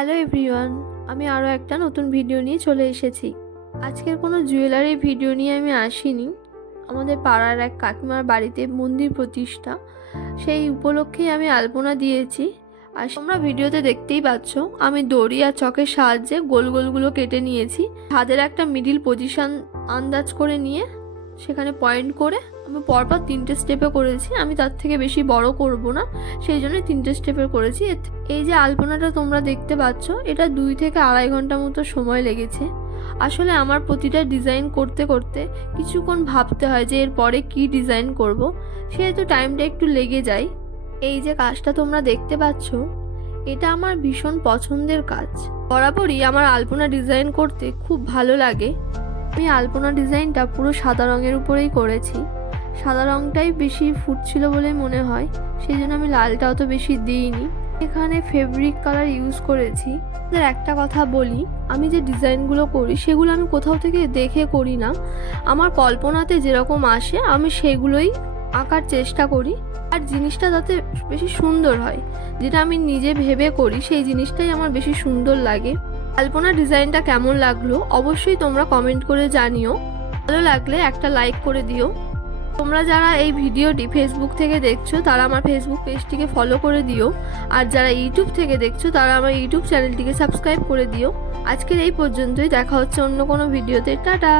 Hello everyone, আমি আরও একটা নতুন ভিডিও নিয়ে চলে এসেছি। আজকের কোনো জুয়েলারি ভিডিও নিয়ে আমি আসিনি। আমাদের পাড়ার এক কাকিমার বাড়িতে মন্দির প্রতিষ্ঠা, সেই উপলক্ষেই আমি আলপনা দিয়েছি। আর তোমরা ভিডিওতে দেখতেই পাচ্ছ আমি দড়ি আর চকের সাহায্যে গোল গোলগুলো কেটে নিয়েছি। হাতের একটা মিডিল পজিশন আন্দাজ করে নিয়ে সেখানে পয়েন্ট করে আমি পরপর 3টে স্টেপে করেছি। আমি তার থেকে বেশি বড় করব না, সেই জন্য 3টে স্টেপের করেছি। এই যে আলপনাটা তোমরা দেখতে পাচ্ছ, এটা 2 থেকে আড়াই ঘন্টা মতো সময় লেগেছে। আসলে আমার প্রতিটা ডিজাইন করতে করতে কিছুক্ষণ ভাবতে হয় যে এরপরে কি ডিজাইন করব, সেহেতু টাইমটা একটু লেগে যায়। এই যে কাজটা তোমরা দেখতে পাচ্ছ, এটা আমার ভীষণ পছন্দের কাজ। বরাবরই আমার আলপনা ডিজাইন করতে খুব ভালো লাগে। আমি আলপনা ডিজাইনটা পুরো সাদা রঙের উপরেই করেছি। সাদা রঙটাই বেশি ফুটছিল বলে মনে হয়, সেই জন্য আমি লালটা অত বেশি দিইনি। এখানে ফেব্রিক কালার ইউজ করেছি। একটা কথা বলি, আমি যে ডিজাইনগুলো করি সেগুলো আমি কোথাও থেকে দেখে করি না। আমার কল্পনাতে যেরকম আসে আমি সেগুলোই আঁকার চেষ্টা করি, আর জিনিসটা যাতে বেশি সুন্দর হয়, যেটা আমি নিজে ভেবে করি সেই জিনিসটাই আমার বেশি সুন্দর লাগে। আলপনা ডিজাইনটা কেমন লাগলো অবশ্যই তোমরা কমেন্ট করে জানিও। ভালো লাগলে একটা লাইক করে দিও। তোমরা যারা এই ভিডিওটি ফেসবুক থেকে দেখছো তারা আমার ফেসবুক পেজটিকে ফলো করে দিও, আর যারা ইউটিউব থেকে দেখছো তারা আমার ইউটিউব চ্যানেলটিকে সাবস্ক্রাইব করে দিও। আজকের এই পর্যন্তই, দেখা হচ্ছে অন্য কোনো ভিডিওতে। টাটা।